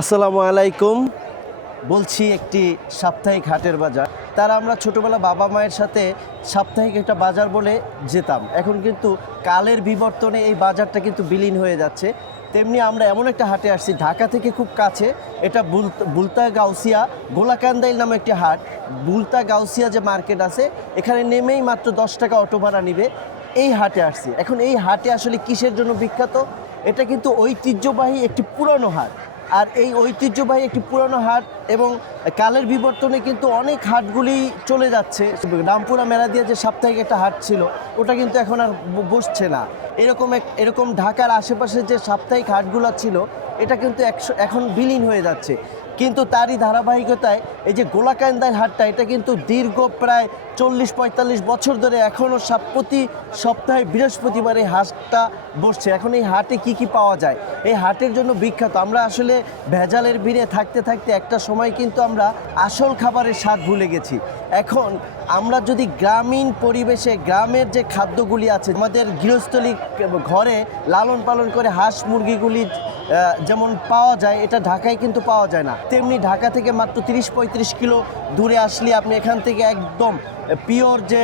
আসসালামু আলাইকুম। বলছি একটি সাপ্তাহিক হাটের বাজার। তারা আমরা ছোটোবেলা বাবা মায়ের সাথে সাপ্তাহিক একটা বাজার বলে যেতাম। এখন কিন্তু কালের বিবর্তনে এই বাজারটা কিন্তু বিলীন হয়ে যাচ্ছে। তেমনি আমরা এমন একটা হাটে আসছি ঢাকা থেকে খুব কাছে। এটা বুলতা গাউসিয়া গোলাকান্দাইল নামে একটি হাট। বুলতা গাউসিয়া যে মার্কেট আছে এখানে নেমেই মাত্র 10 টাকা অটো ভাড়া নিবে। এই হাটে আসছি। এখন এই হাটে আসলে কিসের জন্য বিখ্যাত? এটা কিন্তু ঐতিহ্যবাহী একটি পুরনো হাট। আর এই ঐতিহ্যবাহী একটি পুরনো হাট এবং কালের বিবর্তনে কিন্তু অনেক হাটগুলি চলে যাচ্ছে। রামপুরা মেলা দিয়ে যে সাপ্তাহিক একটা হাট ছিল ওটা কিন্তু এখন আর বসছে না। এরকম ঢাকার আশেপাশে যে সাপ্তাহিক হাটগুলো ছিল এটা কিন্তু এখন বিলীন হয়ে যাচ্ছে। কিন্তু তারই ধারাবাহিকতায় এই যে গোলাকান্দার হাটটা এটা কিন্তু দীর্ঘ প্রায় 40-45 বছর ধরে এখনও প্রতি সপ্তাহে বৃহস্পতিবার এই হাটটা বসছে। এখন এই হাটে কি পাওয়া যায়? এই হাটের জন্য বিখ্যাত। আমরা আসলে ভেজালের ভিড়ে থাকতে থাকতে একটা সময় কিন্তু আমরা আসল খাবারের স্বাদ ভুলে গেছি। এখন আমরা যদি গ্রামীণ পরিবেশে গ্রামের যে খাদ্যগুলি আছে আমাদের গৃহস্থলী ঘরে লালন পালন করে হাঁস মুরগিগুলি যেমন পাওয়া যায় এটা ঢাকায় কিন্তু পাওয়া যায় না। তেমনি ঢাকা থেকে মাত্র 30-35 কিলো দূরে আসলে আপনি এখান থেকে একদম পিওর যে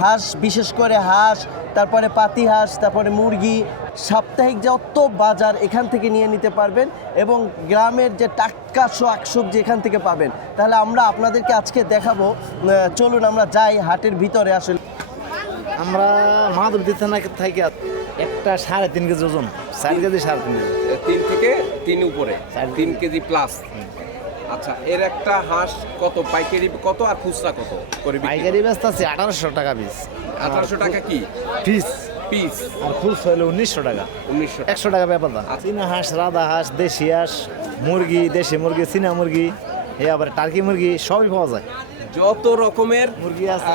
হাঁস, বিশেষ করে হাঁস, তারপরে পাতি হাঁস, তারপরে মুরগি, সাপ্তাহিক যত বাজার এখান থেকে নিয়ে নিতে পারবেন এবং গ্রামের যে টাটকা শাকসবজি এখান থেকে পাবেন। তাহলে আমরা আপনাদেরকে আজকে দেখাবো। চলুন আমরা যাই হাটের ভিতরে। আসলে আমরা মাধবদী থানা থেকে একটা 3.5 কেজি ওজন, 4 কেজি 3.5 কেজি, 3 থেকে 3 উপরে 3 কেজি প্লাস। আচ্ছা, এর একটা হাঁস কত পাইকারি কত আর খুচরা কত করে বিক্রি? পাইকারি ব্যস্ত আছে 1800 টাকা পিস। 1800 টাকা কি পিস পিস? আর খুচরা হলো 1900 টাকা। 1900 100 টাকা ব্যাপার দাম। চীনা হাঁস, রাধা হাঁস, দেশি হাঁস, মুরগি, দেশি মুরগি, চীনা মুরগি, আবার টার্কি মুরগি সবই পাওয়া যায়। যত রকমের মুরগি আছে,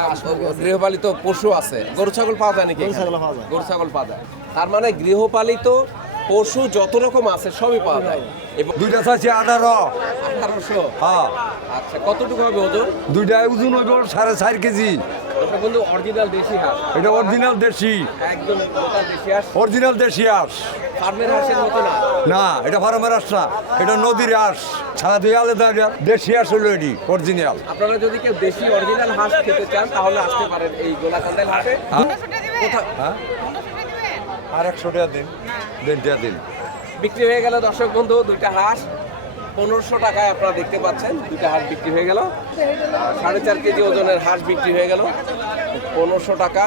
গৃহপালিত পশু আছে। গরু ছাগল পাওয়া যায় নাকি? গরু ছাগল পাওয়া যায়। গরু ছাগল পাওয়া যায়। তার মানে গৃহপালিত পশু যত রকম আছে সবই পাওয়া যায়। এবং দুইটা চাচ্ছি 18। 1800। হ্যাঁ, আচ্ছা, কতটুকু হবে ওজন? দুইটা ওজন হইব 4.5 কেজি। ওটা কিন্তু অরিজিনাল দেশি হাঁস, এটা অরিজিনাল দেশি, একদম লোকাল দেশি হাঁস, অরিজিনাল দেশি হাঁস। ফার্মের হাঁসের মতো না। না, এটা ফার্মের হাঁস না, এটা নদীর হাঁস। ছাড়া দুই আলাদা দেশি হাঁস হলো এটি অরিজিনাল। আপনারা যদি কেউ দেশি অরিজিনাল হাঁস খেতে চান তাহলে আসতে পারেন এই গোলাকান্দাইল হাটে। কোথায় হ্যাঁ, আর 100 টাকা দিন, টাকা দিন। বিক্রি হয়ে গেল দর্শক বন্ধু, দুইটা হাঁস 1500 টাকায় আপনারা দেখতে পাচ্ছেন। দুইটা হাঁস বিক্রি হয়ে গেল। 4.5 কেজি ওজনের হাঁস বিক্রি হয়ে গেল 1500 টাকা।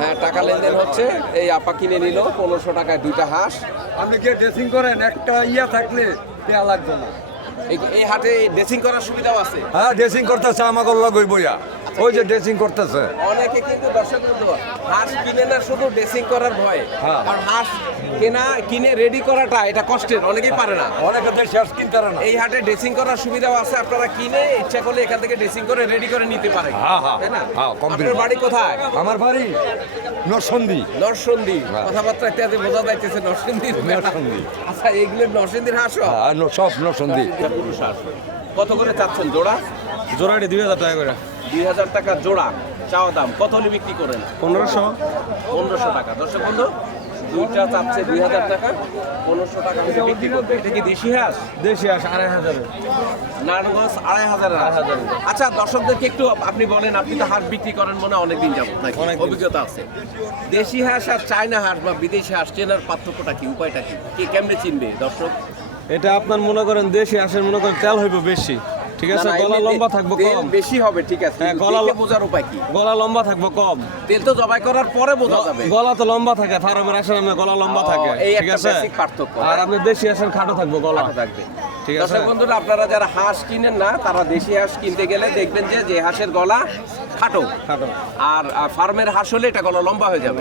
হ্যাঁ, টাকা লেনদেন হচ্ছে। এই আপা কিনে নিল 1500 টাকায় দুইটা হাঁস। আপনি কে ড্রেসিং করেন? একটা ইয়া থাকলে দেয়া লাগবে না। এই হাটে ড্রেসিং করার সুবিধাও আছে। হ্যাঁ, ড্রেসিং করতেছে আমাকে লগই বইয়া, ওই যে ড্রেসিং করতেছে। অনেকে কিন্তু দর্শক বন্ধু হাঁস কিনে না শুধু ড্রেসিং করার ভয়। হ্যাঁ। কারণ হাঁস কিনে রেডি করাটা এটা কষ্টের, অনেকেই পারে না। অনেকে দেশি হাঁস কিনতে পারে না। এই হাটে ড্রেসিং করার সুবিধাও আছে। আপনারা কিনে ইচ্ছা করলে এখান থেকে ড্রেসিং করে রেডি করে নিতে পারেন। হ্যাঁ, হ্যাঁ, তাই না? হ্যাঁ, complete। আপনার বাড়ি কোথায়? আমার বাড়ি নরসন্দী। নরসিংদী। হ্যাঁ। কথাবার্তা ইত্যাদি বোঝা যাইতেছে নরসিংদীর। নরসিংদী। আচ্ছা, এইগুলো নরসিংদীর হাঁসও? হ্যাঁ, সব নরসন্দী। পুরুষ হাঁস। কত করে চাচ্ছেন জোড়া? জোড়াটি 2000 টাকা করে। 2000 টাকা জোড়া চাওয়া দাম। কত হলে বিক্রি করেন? 1500। 1500 টাকা। দর্শক বন্ধু, দুইটা চাচ্ছে 2000 টাকা, 1500 টাকা হলে বিক্রি করবে। এটা কি দেশি হাঁস? দেশি হাঁস 2500। নারায়ণগঞ্জ 2500। আচ্ছা, দর্শকদেরকে একটু আপনি বলেন, আপনি তো হাঁস বিক্রি করেন মনে হয় অনেকদিন যাবত, নাকি অনেকদিন। অভিজ্ঞতা আছে? দেশি হাঁস আর চায়না হাঁস বা বিদেশি হাঁস চেনার পার্থক্যটা কি, উপায়টা কি, কে কেমনে চিনবে দর্শক? এটা আপনার মনে করেন দেশি হাঁসের মনে করেন তেল হইব বেশি, ঠিক আছে? না, না, গলা এমনিতে লম্বা থাকবো তেল কম। বেশি হবে, ঠিক আছে, হ্যাঁ, কিন্তু গলা দেখে বোঝার উপায় কি? গলা লম্বা থাকবো কম। তেল তো জবাই করার পরে বোঝা যাবে। গলা তো লম্বা থাকে, ফার্মের হাঁসের আপনার গলা লম্বা থাকে, এই ঠিক একটা আছে? বেসিক পার্থক্য। আর আপনি দেশি হাঁসের খাটো থাকবো গলা, খাটো থাকবে। ঠিক আছে? দর্শক বন্ধুরা, আপনারা যারা হাঁস কিনেন না তারা দেশি হাঁস কিনতে গেলে দেখবেন যে হাঁসের গলা খাটো, খাটো। আর ফার্মের হাঁস হলে এটা গলা লম্বা হয়ে যাবে।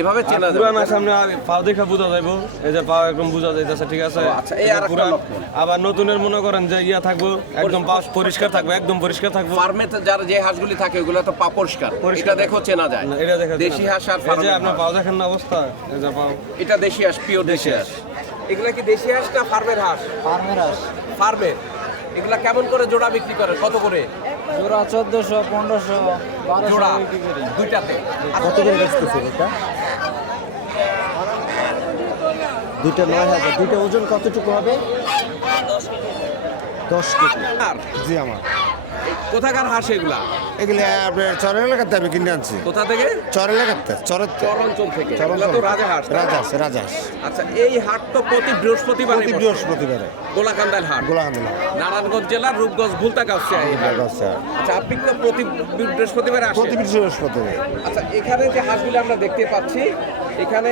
এভাবে চেনা যাবে। পুরান হাঁস সামনে পাও দেখে বোঝা যাইবো, এই যে পাও একদম বোঝা যাইতেছে, ঠিক আছে? আচ্ছা, এই এটা আরেকটা পুরান। লক্ষণ। আবার নতুনের মনে করেন যে ইয়া থাকবো, একদম পা পরিষ্কার থাকবে, একদম পরিষ্কার থাকবো। ফার্মে যারা যে হাঁসগুলি থাকে ওগুলো তো পা পরিষ্কার, পরিষ্কার। এটা দেখো চেনা যায়। না, এটা দেখে দেশি হাঁস আর এই যে ফার্মের আপনার হাঁস। পাও দেখেন না অবস্থা, এই যে পাও। এটা দেশি হাঁস, পিওর দেশি হাঁস। এগুলা কি দেশি হাঁস না ফার্মের হাঁস? ফার্মের হাঁস ফার্মের। এগুলা কেমন করে জোড়া বিক্রি করে, কত করে জোড়া? 1400, 1500, 1200 জোড়া? বিক্রি করি। দুইটাতে কত করে বেচতেছে এটা? দুইটা 9,000। দুইটা ওজন কতটুকু হবে? 10 কেজি। আর জি আমার কোথাকার হাঁস এগুলা? এগুলি আপনার চর এলাকাতে আমি কিনে আনছি। কোথা থেকে? চর এলাকাতে চরের চর অঞ্চল থেকে। চর এগুলা তো রাজাহাঁস। রাজহাঁস রাজহাঁস আচ্ছা, এই হাট তো প্রতি বৃহস্পতিবার প্রতি বৃহস্পতিবারে গোলাকান্দাল হাট, গোলাকান্দিলা নারায়ণগঞ্জ জেলার রূপগঞ্জ ভুলতাগাঁওসিয়া এই হাট। আচ্ছা, আপনি তো প্রতি বৃহস্পতিবারে আসেন? প্রতি বৃহস্পতিবারে আচ্ছা, এখানে যে হাঁসগুলো আমরা দেখতে পাচ্ছি, এখানে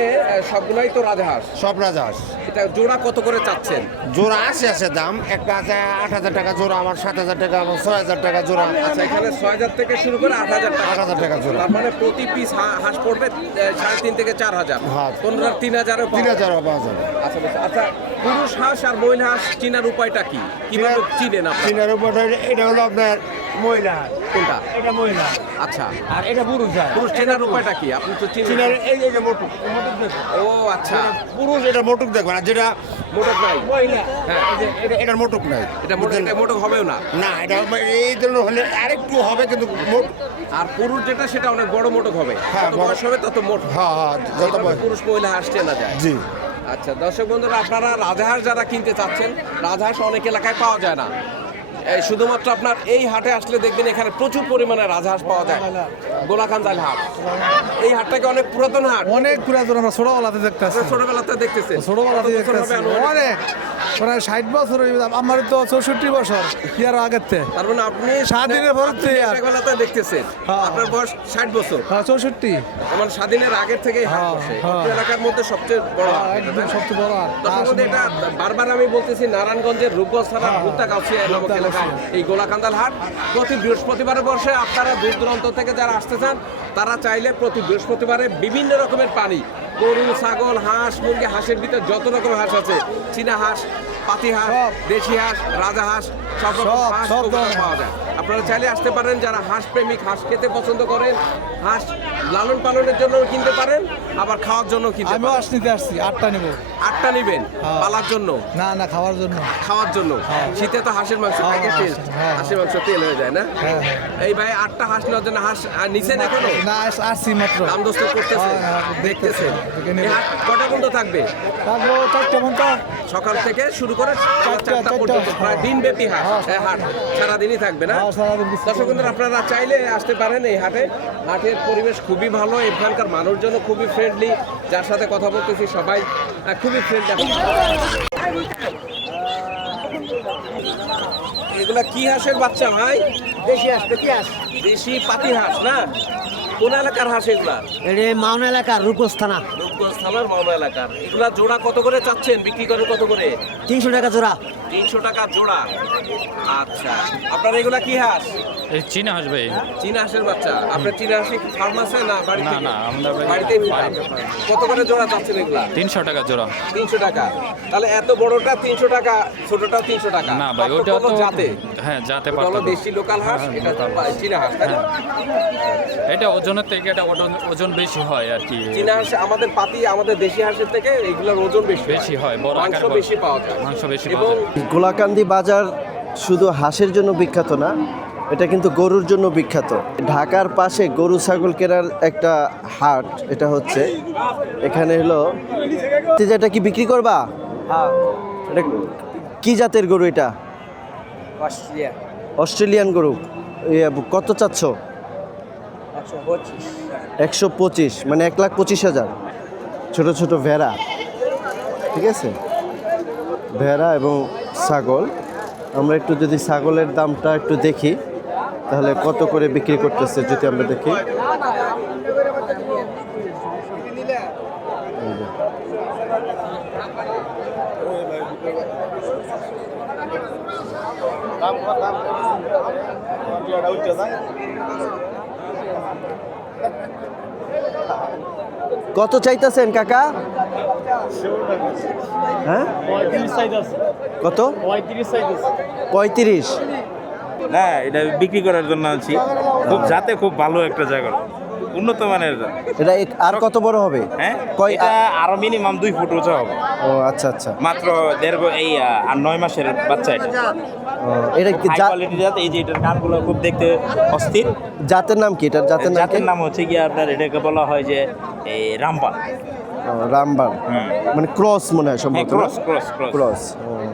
সবগুলাই তো রাজাহাঁস। সব রাজহাঁস। এটা জোড়া কত করে চাচ্ছেন? জোড়া আছে দাম, একটা আছে 8,000 টাকা জোড়া, আমার 7,000 টাকা, আমার 6,000 টাকা জোড়া। আচ্ছা, এখানে 6,000 থেকে শুরু করে 8,000 টাকা। 8,000 টাকা জোড়া। তার মানে প্রতি পিস হাঁস পড়বে 3.5 থেকে 4,000। হ্যাঁ। 3,000 3,000 পাওয়া যাবে। আচ্ছা বেশ। আচ্ছা, পুরুষ হাঁস আর মহিলা হাঁস চিনার উপায়টা কি? কিভাবে চিনেন আপনি? চিনার উপর এটা হলো আপনার মহিলা হাঁস। কোনটা? এটা মহিলা আচ্ছা, আর এটা পুরুষ হাঁস। পুরুষ চেনার উপায়টা কি? আপনি তো চিনেন। চিনার এই যে মোটুক মোটুক দেখবেন। ও আচ্ছা, পুরুষ এটা মোটুক দেখবেন, আর যেটা মোটক নাই। মহিলা হ্যাঁ। এটার মোটুক নাই। এটা মোটক হবেও না। না, এটা এই ধরনের হলে আরেকটু হবে, কিন্তু মোট। আর পুরুষ যেটা সেটা অনেক বড় মোটক হবে। হ্যাঁ, যত বড়। বয়স হবে তত মোট। হ্যাঁ হ্যাঁ, যত এইভাবে বয়স। পুরুষ মহিলা হাঁস চেনা যায়। জি। আচ্ছা, দর্শক বন্ধুরা, আপনারা রাজহাঁস যারা কিনতে চাচ্ছেন, রাজহাঁস অনেক এলাকায় পাওয়া যায় না। এই শুধুমাত্র আপনার এই হাটে আসলে দেখবেন এখানে প্রচুর পরিমাণে রাজহাঁস পাওয়া যায়। গোলাকান্দাল হাট, এই হাটটাকে অনেক পুরাতন হাট। অনেক পুরাতন, আমরা ছোটবেলাতে দেখতেছি। আপনারা ছোটবেলাতে দেখতেছেন? ছোটবেলাতে কত বছর দেখতেছি হবে আনুমানিক? অনেক, প্রায় 60 বছর। আমার তো 64 বছর, কি আর আগের থেকে। তার মানে আপনি স্বাধীনের পর থেকে আর। ছোটবেলাতে দেখতেছেন। হ্যাঁ। আপনার বয়স 60 বছর। হ্যাঁ, 64। আমার স্বাধীনের আগের থেকে হাট হ্যাঁ, বসে। হ্যাঁ। আপনার এলাকার মধ্যে সবচেয়ে বড় হাট। একদম সবচেয়ে বড় আর। দর্শক বন্ধু, এটা বারবার আমি বলতেছি, নারায়ণগঞ্জের রূপগঞ্জ থানার ভুলতাগাঁওসিয়া নামক এলাকায় এই গোলাকান্দাল হাট প্রতি বৃহস্পতিবারে বসে। আপনারা দূর দূরান্ত থেকে যারা আসতে চান, তারা চাইলে প্রতি বৃহস্পতিবারে বিভিন্ন রকমের প্রাণী, গরু, ছাগল, হাঁস, মুরগি, হাঁসের ভিতরে যত রকমের হাঁস আছে, চীনা হাঁস, পাতি হাঁস, দেশি হাঁস, রাজা হাঁস, সব রকম হাঁস সব ওগুলো ধরনের পাওয়া যায়। আপনারা চাইলে আসতে পারেন, যারা হাঁস প্রেমিক, হাঁস খেতে পছন্দ করেন, হাঁস লালন পালনের জন্য কিনতে পারেন, আবার খাওয়ার জন্য কিনতে আমিও পারেন। আস নিতে আসছি, 8টা নেব। 8টা নেবেন হ্যাঁ। পালার জন্য? না না, খাওয়ার জন্য। খাওয়ার জন্য। শীতে তো হাঁসের মাংস হ্যাঁ, খাইতে টেস্ট, হ্যাঁ। হাঁসের মাংস তেল হয়ে যায় না? হ্যাঁ হ্যাঁ। এই ভাই 8টা হাঁস নেওয়ার জন্য হাঁস নিছেন এখনো? না, আসছি মাত্র। দাম দস্ত করতেছেন, হ্যাঁ, হ্যাঁ, দেখতেছেন। দেখে নেব। এই হাট কটা পর্যন্ত থাকবে? তারপর 4টা পর্যন্ত। সকাল থেকে শুরু করে চারটা, 4টা পর্যন্ত, চারটা। প্রায় দিনব্যাপী হাট সারাদিনই থাকবে না? হ্যাঁ, সারাদিন বিক্রি দর্শক বন্ধুরা, আপনারা চাইলে আসতে পারেন এই হাটে। হাটের পরিবেশ খুবই ভালো, এখানকার মানুষজন খুবই ফ্রেন্ডলি। যার সাথে কথা বলতেছি সবাই খুবই ফ্রেন্ডলি। এগুলা কি হাঁসের বাচ্চা ভাই? দেশি হাঁস, পেটি হাঁস। দেশি পাতি হাঁস না? কোন এলাকার হাঁস এগুলা? এটা মাওনা এলাকার রূপগঞ্জ থানা। রূপগঞ্জ থানার মাওনা এলাকার। এগুলা জোড়া কত করে চাচ্ছেন? বিক্রি করেন কত করে? 300 টাকা জোড়া। 300 টাকা জোড়া। আচ্ছা, আপনার এগুলা কি হাঁস? এই চীনা হাঁস ভাই। চীনা হাঁসের বাচ্চা। আপনার চীনা হাঁসের ফার্ম আছে না বাড়িতে? না, না, আমাদের বাড়িতেই farm। কত করে জোড়া চাচ্ছেন এগুলা? 300 টাকা জোড়া। 300 টাকা। তাহলে এত বড়টা 300 টাকা, ছোটটাও 300 টাকা। না ভাই, ওটা পার্থক্য তো হলো জাতে। হ্যাঁ, জাতে ওটা হলো পার্থক্য। দেশি লোকাল হাঁস, এটা তো চীনা হাঁস, তাই না? এটা ওজনের থেকে এটা ওজন বেশি হয় আর কি। চীনা হাঁস আমাদের পাতি, আমাদের দেশি হাঁসের থেকে এগুলোর ওজন বেশি হয়, বড় মাংস আকার বেশি পাওয়া যায়। মাংস বেশি এবং পাওয়া যায়। গোলাকান্দি বাজার শুধু হাঁসের জন্য বিখ্যাত না, এটা কিন্তু গরুর জন্য বিখ্যাত। ঢাকার পাশে গরু ছাগল কেনার একটা হাট এটা হচ্ছে। এখানে হলো যেটা কি বিক্রি করবা? এটা কি জাতের গরু এটা? অস্ট্রেলিয়া। অস্ট্রেলিয়ান গরু। কত চাচ্ছ? 125, মানে 1,25,000। ছোট ছোট ভেড়া, ঠিক আছে, ভেড়া এবং ছাগল। আমরা একটু যদি ছাগলের দামটা একটু দেখি, তাহলে কত করে বিক্রি করতেছে যদি আমরা দেখি। এই যে। কত চাইতেছেন কাকা? হ্যাঁ, কত? 35। না, এটা বিক্রি করার জন্য আনছি। খুব জাতে খুব ভালো একটা জায়গা, উন্নত মানের। এটা আর কত বড় হবে? হ্যাঁ, কয়? এটা আরো মিনিমাম 2 ফুট উঁচা হবে। ও আচ্ছা আচ্ছা। মাত্র এই আর 9 মাসের বাচ্চা এটা। ও, এটা কি হাই কোয়ালিটি জাত। এই যে এটার কানগুলো খুব দেখতে অস্থির। জাতের নাম কি? এটার জাতের নাম কি? জাতের নাম হচ্ছে কি আপনার, এটাকে বলা হয় যে এই রামপাল। রামবান হুম। মানে ক্রস মনে হয় হ্যাঁ সম্ভবত ক্রস ক্রস ক্রস ক্রস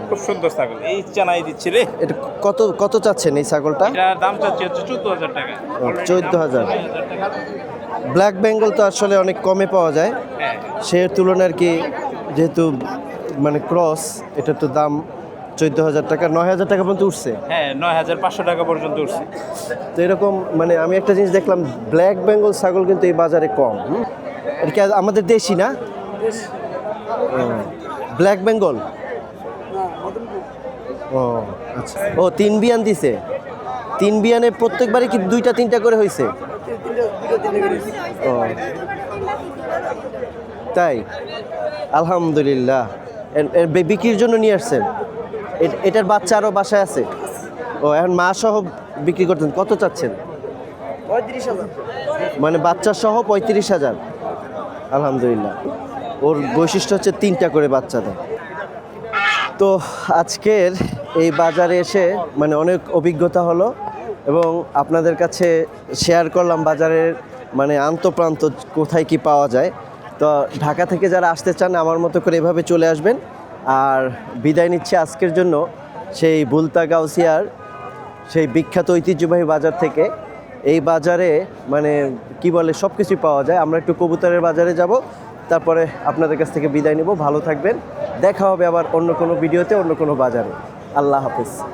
খুব সুন্দর ছাগল এই চানাই দিচ্ছি রে এটা কত কত চাচ্ছেন এই ছাগলটা? এটার দাম চাচ্ছি হচ্ছে 14,000 টাকা 14,000 ব্ল্যাক বেঙ্গল তো আসলে অনেক কমে পাওয়া যায় হ্যাঁ সে তুলনায় আর কি, যেহেতু মানে ক্রস এটার তো দাম 14,000 টাকা, 9,000 টাকা পর্যন্ত উঠছে। হ্যাঁ 9,500 টাকা পর্যন্ত উঠছে তো এরকম মানে আমি একটা জিনিস দেখলাম, ব্ল্যাক বেঙ্গল ছাগল কিন্তু এই বাজারে কম। এটা কি আমাদের দেশি না? ব্ল্যাক বেঙ্গল ও আচ্ছা, ও 3 বিয়ান দিছে। 3 বিয়ানে প্রত্যেকবারই কি 2টা 3টা করে হয়েছে? ও তাই, আলহামদুলিল্লাহ। এর বিক্রির জন্য নিয়ে আসছেন? এটার বাচ্চা আরও বাসায় আছে? ও এখন মা সহ বিক্রি করতেন, কত চাচ্ছেন? 35,000। মানে বাচ্চা সহ 35,000। আলহামদুলিল্লাহ, ওর বৈশিষ্ট্য হচ্ছে 3টা করে বাচ্চা দেয়। তো আজকের এই বাজারে এসে মানে অনেক অভিজ্ঞতা হলো এবং আপনাদের কাছে শেয়ার করলাম বাজারের মানে আন্তঃপ্রান্ত কোথায় কি পাওয়া যায়। তো ঢাকা থেকে যারা আসতে চান আমার মতো করে এভাবে চলে আসবেন। আর বিদায় নিচ্ছে আজকের জন্য সেই বুলতা গাউসিয়ার সেই বিখ্যাত ঐতিহ্যবাহী বাজার থেকে। এই বাজারে মানে কি বলে সব কিছুই পাওয়া যায়। আমরা একটু কবুতরের বাজারে যাব, তারপরে আপনাদের কাছ থেকে বিদায় নেব। ভালো থাকবেন, দেখা হবে আবার অন্য কোনো ভিডিওতে, অন্য কোনো বাজারে। আল্লাহ হাফেজ।